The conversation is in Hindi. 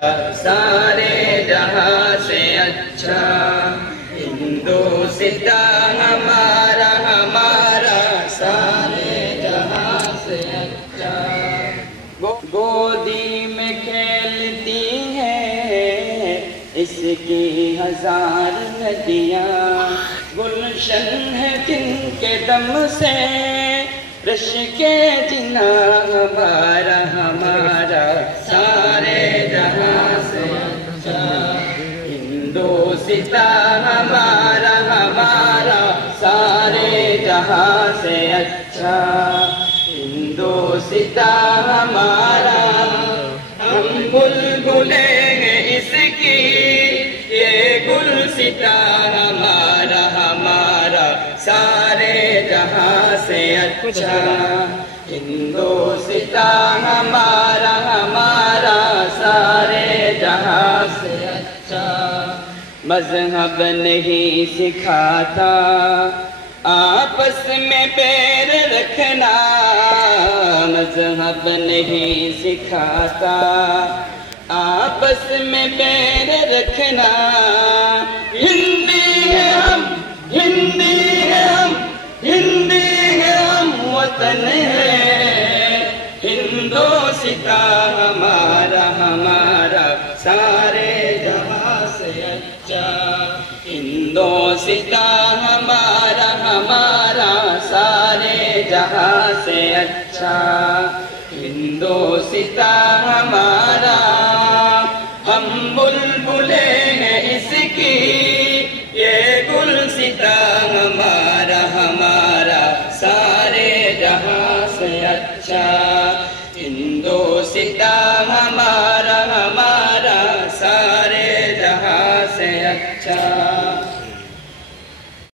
सारे जहां से अच्छा हिंदुस्ता हमारा हमारा सारे जहां से अच्छा। गोदी में खेलती है इसकी हजार नदियाँ, गुलशन है जिनके दम से रश के जिना हमारा हमारा सारे जहां से अच्छा। हिंदुस्ता हमारा हमारा सारे जहां से अच्छा। हिंदुस्ता हमारा हम बुलबुले हैं इसकी, ये गुलसिता हमारा हमारा सारे जहां से अच्छा। हिंदुस्ता हमारा हमारा सारे जहां से अच्छा। मजहब नहीं सिखाता आपस में पैर रखना, मजहब नहीं सिखाता आपस में पैर रखना। हिंदी है हम, हिंदी है हम, हिंदी है हम, वतन है हिंदुस्ता हमारा हमारा सारे जहां से अच्छा। हिंदुस्ता हमारा हमारा सारे जहां से अच्छा। हिंदुस्ता हमारा हम बुलबुले हैं इसकी, ये गुलसिता हमारा हमारा सारे जहां से अच्छा। हिंदुस्ता हमारा हमारा सारे जहां से अच्छा।